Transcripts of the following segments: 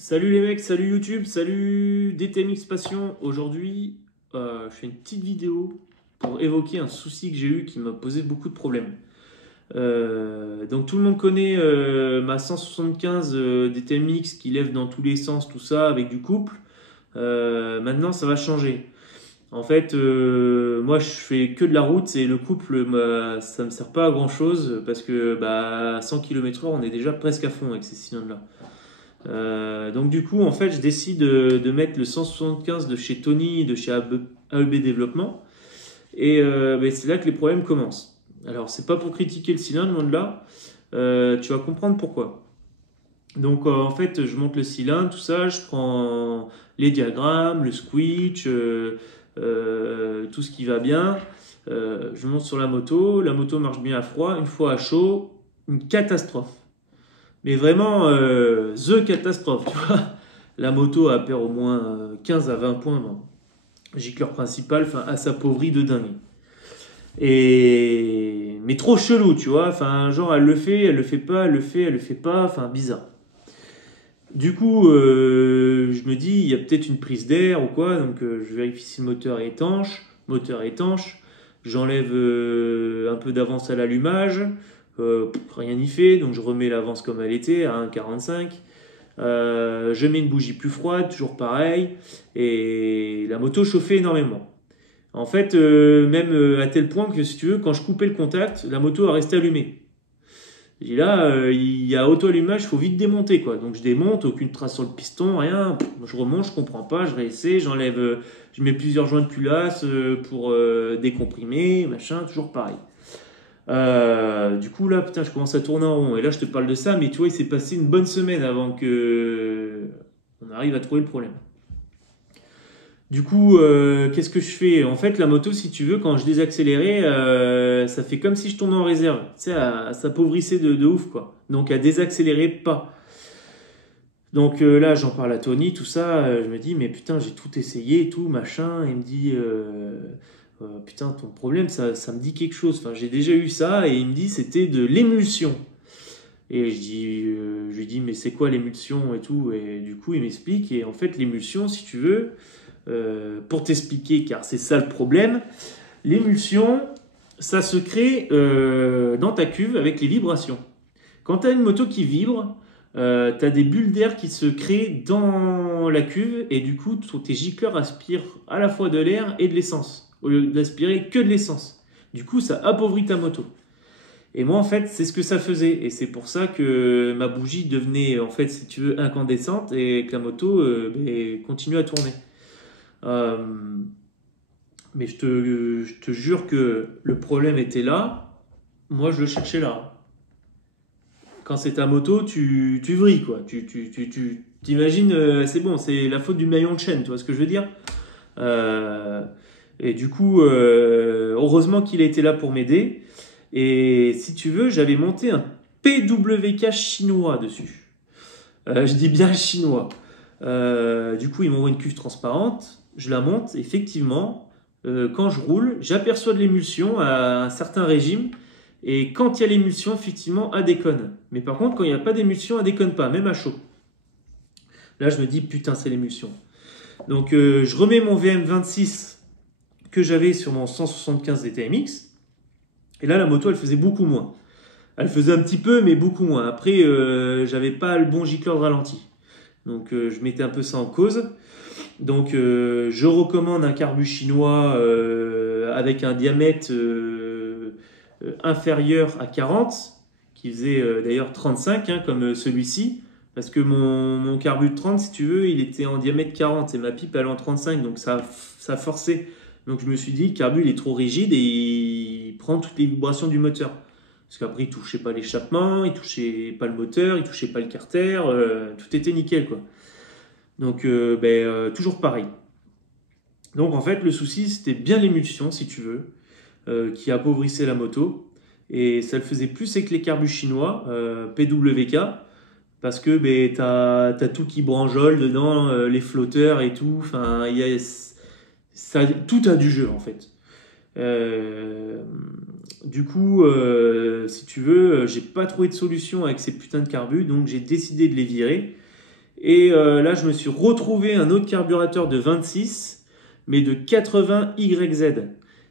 Salut les mecs, salut YouTube, salut DTMX Passion. Aujourd'hui, je fais une petite vidéo pour évoquer un souci que j'ai eu qui m'a posé beaucoup de problèmes. Donc tout le monde connaît ma 175 DTMX qui lève dans tous les sens, tout ça, avec du couple. Maintenant, ça va changer. En fait, moi, je fais que de la route et le couple, ça me sert pas à grand chose parce que à 100 km/h, on est déjà presque à fond avec ces cylindres-là. Donc du coup, en fait, je décide de mettre le 175 de chez Tony, de chez AEB Développement, et c'est là que les problèmes commencent. Alors, c'est pas pour critiquer le cylindre, loin de là. Tu vas comprendre pourquoi. Donc, en fait, je monte le cylindre, tout ça, je prends les diagrammes, le switch, tout ce qui va bien. Je monte sur la moto marche bien à froid. Une fois à chaud, une catastrophe. Mais vraiment, the catastrophe, tu vois. La moto elle perd au moins 15 à 20 points. Bon. Gicleur principal, enfin, elle s'appauvrit de dingue. Mais trop chelou, tu vois. Enfin, genre, elle le fait pas, elle le fait pas. Enfin, bizarre. Du coup, je me dis, il y a peut-être une prise d'air ou quoi. Donc, je vérifie si le moteur est étanche. Moteur étanche. J'enlève un peu d'avance à l'allumage. Rien n'y fait. Donc, je remets l'avance comme elle était, à 1,45. Je mets une bougie plus froide, toujours pareil, et la moto chauffait énormément. En fait, même à tel point que si tu veux, quand je coupais le contact, la moto a resté allumée. Et là, il y a auto-allumage, il faut vite démonter quoi. Donc je démonte, aucune trace sur le piston, rien. Je remonte, je comprends pas, je réessaie, j'enlève, je mets plusieurs joints de culasse pour décomprimer, machin, toujours pareil. Du coup, là, putain, je commence à tourner en rond. Et là, je te parle de ça, mais tu vois, il s'est passé une bonne semaine avant que on arrive à trouver le problème. Du coup, qu'est-ce que je fais? En fait, la moto, si tu veux, quand je désaccélérais, ça fait comme si je tournais en réserve. Tu sais, elle s'appauvrissait de ouf, quoi. Donc, elle désaccélérait pas. Donc là, j'en parle à Tony, tout ça. Je me dis, mais putain, j'ai tout essayé, tout, machin. Il me dit, putain, ton problème, ça me dit quelque chose. Enfin, j'ai déjà eu ça. Et il me dit, c'était de l'émulsion. Et je lui dis, mais c'est quoi l'émulsion et tout? Et du coup, il m'explique. Et en fait, l'émulsion, si tu veux, pour t'expliquer, car c'est ça le problème, l'émulsion, ça se crée dans ta cuve avec les vibrations. Quand tu as une moto qui vibre, tu as des bulles d'air qui se créent dans la cuve et du coup, tes gicleurs aspirent à la fois de l'air et de l'essence, au lieu d'aspirer que de l'essence. Du coup, ça appauvrit ta moto. Et moi, en fait, c'est ce que ça faisait. Et c'est pour ça que ma bougie devenait, en fait, si tu veux, incandescente et que la moto continue à tourner. Euh, mais je te jure que le problème était là. Moi, je le cherchais là. Quand c'est ta moto, tu vrilles, quoi. Tu t'imagines, c'est bon, c'est la faute du maillon de chaîne, tu vois ce que je veux dire? Euh, et du coup, heureusement qu'il a été là pour m'aider. Et si tu veux, j'avais monté un PWK chinois dessus. Je dis bien chinois. Du coup, ils m'envoient une cuve transparente. Je la monte. Effectivement, quand je roule, j'aperçois de l'émulsion à un certain régime. Et quand il y a l'émulsion, effectivement, elle déconne. Mais par contre, quand il n'y a pas d'émulsion, elle déconne pas, même à chaud. Là, je me dis, putain, c'est l'émulsion. Donc, je remets mon VM26 que j'avais sur mon 175 DTMX. Et là, la moto, elle faisait beaucoup moins. Elle faisait un petit peu, mais beaucoup moins. Après, j'avais pas le bon gicleur de ralenti. Donc, je mettais un peu ça en cause. Donc, je recommande un carbu chinois avec un diamètre inférieur à 40, qui faisait d'ailleurs 35, hein, comme celui-ci. Parce que mon carbu de 30, si tu veux, il était en diamètre 40 et ma pipe elle est en 35, donc ça forçait. Donc je me suis dit, le carbu il est trop rigide et il prend toutes les vibrations du moteur. Parce qu'après il touchait pas l'échappement, il touchait pas le moteur, il touchait pas le carter, tout était nickel quoi. Donc toujours pareil. Donc en fait le souci c'était bien l'émulsion si tu veux, qui appauvrissait la moto. Et ça le faisait plus avec les carbus chinois, PWK, parce que t'as tout qui branjole dedans, les flotteurs et tout. Enfin, tout a du jeu en fait. Euh, du coup, si tu veux, j'ai pas trouvé de solution avec ces putains de carbus, donc j'ai décidé de les virer. Et là, je me suis retrouvé un autre carburateur de 26, mais de 80 YZ.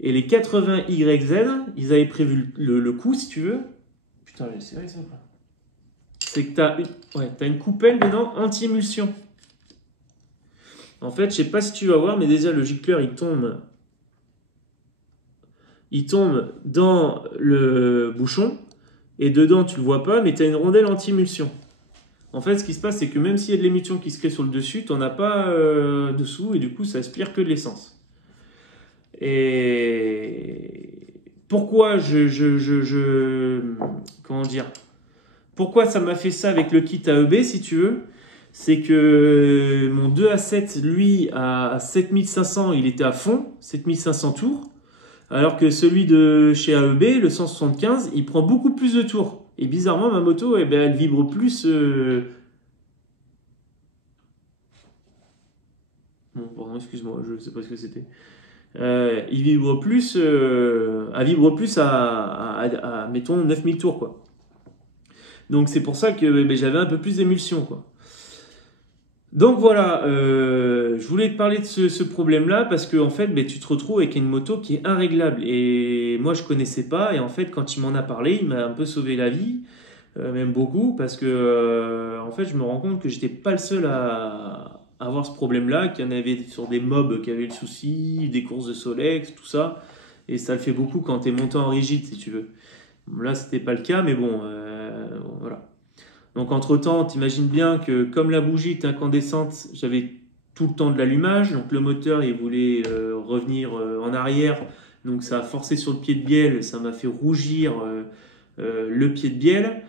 Et les 80 YZ, ils avaient prévu le coup, si tu veux. Putain, c'est vrai ça ou pas? C'est que t'as une coupelle dedans anti-émulsion. En fait, je sais pas si tu vas voir, mais déjà le gicleur il tombe dans le bouchon et dedans tu le vois pas, mais tu as une rondelle anti-émulsion. En fait, ce qui se passe, c'est que même s'il y a de l'émulsion qui se crée sur le dessus, tu n'en as pas dessous et du coup, ça aspire que de l'essence. Et pourquoi comment dire? Pourquoi ça m'a fait ça avec le kit AEB, si tu veux? C'est que mon 2A7, lui, à 7500, il était à fond, 7500 tours. Alors que celui de chez AEB, le 175, il prend beaucoup plus de tours. Et bizarrement, ma moto, eh ben, elle vibre plus. Bon, pardon, excuse-moi, je ne sais pas ce que c'était. Il vibre plus, elle vibre plus mettons, 9000 tours, quoi. Donc c'est pour ça que ben, j'avais un peu plus d'émulsion, quoi. Donc voilà, je voulais te parler de ce problème-là parce que en fait, ben, tu te retrouves avec une moto qui est inréglable. Et moi, je connaissais pas. Et en fait, quand il m'en a parlé, il m'a un peu sauvé la vie, même beaucoup, parce que en fait, je me rends compte que j'étais pas le seul à avoir ce problème-là, qu'il y en avait sur des mobs qui avaient le souci, des courses de Solex, tout ça. Et ça le fait beaucoup quand tu es monté en rigide, si tu veux. Là, c'était pas le cas, mais bon, voilà. Donc entre-temps, t'imagines bien que comme la bougie est incandescente, j'avais tout le temps de l'allumage. Donc le moteur, il voulait revenir en arrière. Donc ça a forcé sur le pied de bielle, ça m'a fait rougir le pied de bielle.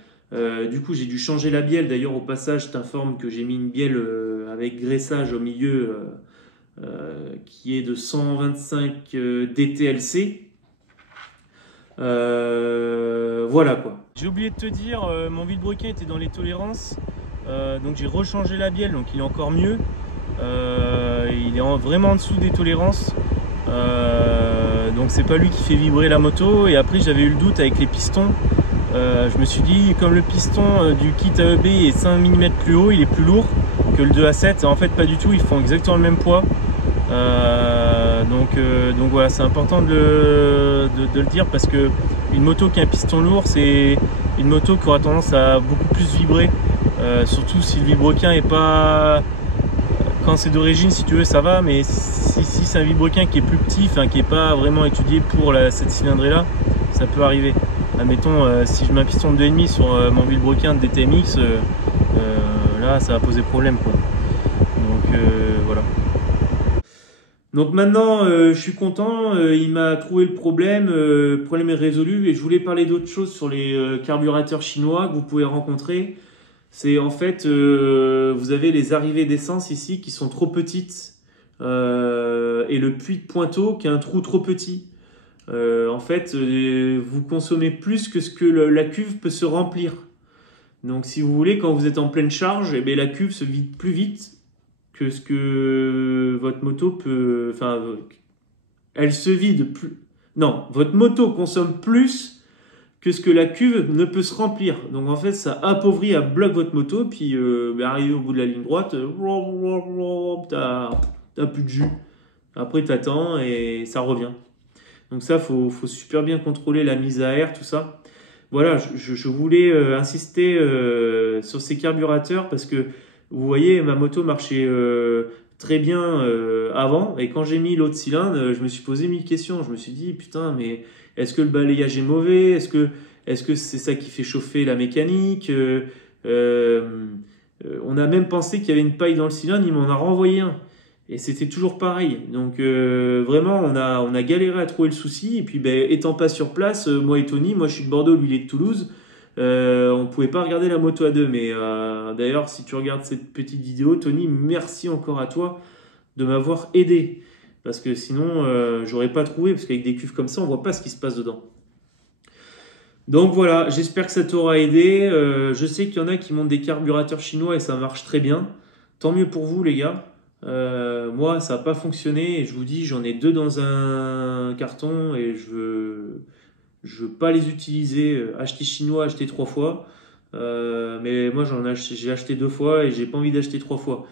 Du coup, j'ai dû changer la bielle. D'ailleurs, au passage, je t'informe que j'ai mis une bielle avec graissage au milieu qui est de 125 DTLC. Voilà quoi. J'ai oublié de te dire, mon vilebrequin était dans les tolérances, donc j'ai rechangé la bielle, donc il est encore mieux. Il est vraiment en dessous des tolérances, donc c'est pas lui qui fait vibrer la moto. Et après j'avais eu le doute avec les pistons. Je me suis dit, comme le piston du kit AEB est 5 mm plus haut, il est plus lourd que le 2A7. En fait pas du tout, ils font exactement le même poids. Donc voilà, c'est important de le dire parce que une moto qui a un piston lourd, c'est une moto qui aura tendance à beaucoup plus vibrer, surtout si le vilebrequin est pas, quand c'est d'origine, si tu veux, ça va, mais si c'est un vilebrequin qui est plus petit, enfin qui est pas vraiment étudié pour cette cylindrée là, ça peut arriver. Admettons, si je mets un piston de 2,5 sur mon vilebrequin de DTMX, là ça va poser problème, quoi. Donc voilà. Donc maintenant, je suis content, il m'a trouvé le problème est résolu. Et je voulais parler d'autre chose sur les carburateurs chinois que vous pouvez rencontrer. C'est en fait, vous avez les arrivées d'essence ici qui sont trop petites et le puits de Pointeau qui a un trou trop petit. En fait, vous consommez plus que ce que la cuve peut se remplir. Donc si vous voulez, quand vous êtes en pleine charge, eh bien, la cuve se vide plus vite que ce que votre moto peut... Enfin, elle se vide plus... Non, votre moto consomme plus que ce que la cuve ne peut se remplir. Donc en fait, ça appauvrit, à bloc votre moto, puis arrivé au bout de la ligne droite, t'as plus de jus. Après, t'attends et ça revient. Donc ça, faut super bien contrôler la mise à air, tout ça. Voilà, je voulais insister sur ces carburateurs parce que vous voyez, ma moto marchait très bien avant, et quand j'ai mis l'autre cylindre, je me suis posé 1000 questions. Je me suis dit, putain, mais est-ce que le balayage est mauvais? Est-ce que c'est ça qui fait chauffer la mécanique? On a même pensé qu'il y avait une paille dans le cylindre, il m'en a renvoyé un. Et c'était toujours pareil. Donc vraiment, on a galéré à trouver le souci. Et puis, ben, étant pas sur place, moi et Tony, moi je suis de Bordeaux, lui il est de Toulouse, on pouvait pas regarder la moto à deux. Mais d'ailleurs, si tu regardes cette petite vidéo, Tony, merci encore à toi de m'avoir aidé. Parce que sinon, j'aurais pas trouvé, parce qu'avec des cuves comme ça, on voit pas ce qui se passe dedans. Donc voilà, j'espère que ça t'aura aidé. Je sais qu'il y en a qui montent des carburateurs chinois et ça marche très bien. Tant mieux pour vous les gars. Moi, ça n'a pas fonctionné et je vous dis, j'en ai 2 dans un carton et je veux pas les utiliser. Acheter chinois, acheter 3 fois. Mais moi j'ai acheté 2 fois et j'ai pas envie d'acheter 3 fois.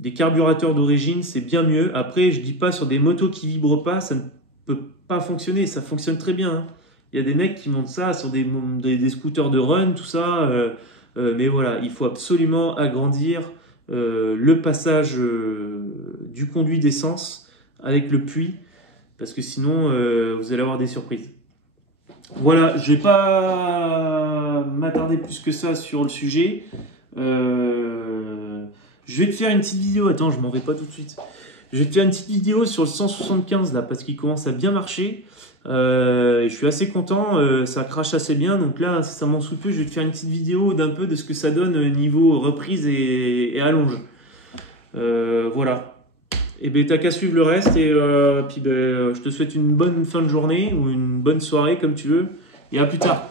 Des carburateurs d'origine, c'est bien mieux. Après, je dis pas sur des motos qui vibrent pas, ça ne peut pas fonctionner. Ça fonctionne très bien, hein. Il y a des mecs qui montent ça sur des scooters de run, tout ça. Mais voilà, il faut absolument agrandir le passage du conduit d'essence avec le puits, parce que sinon, vous allez avoir des surprises. Voilà, je vais pas m'attarder plus que ça sur le sujet. Je vais te faire une petite vidéo. Attends, je m'en vais pas tout de suite. Je vais te faire une petite vidéo sur le 175 là, parce qu'il commence à bien marcher. Et je suis assez content, ça crache assez bien. Donc là, ça m'en sous peu, je vais te faire une petite vidéo d'un peu de ce que ça donne niveau reprise et allonge. Voilà. Et ben t'as qu'à suivre le reste et puis je te souhaite une bonne fin de journée ou une bonne soirée comme tu veux. Et à plus tard.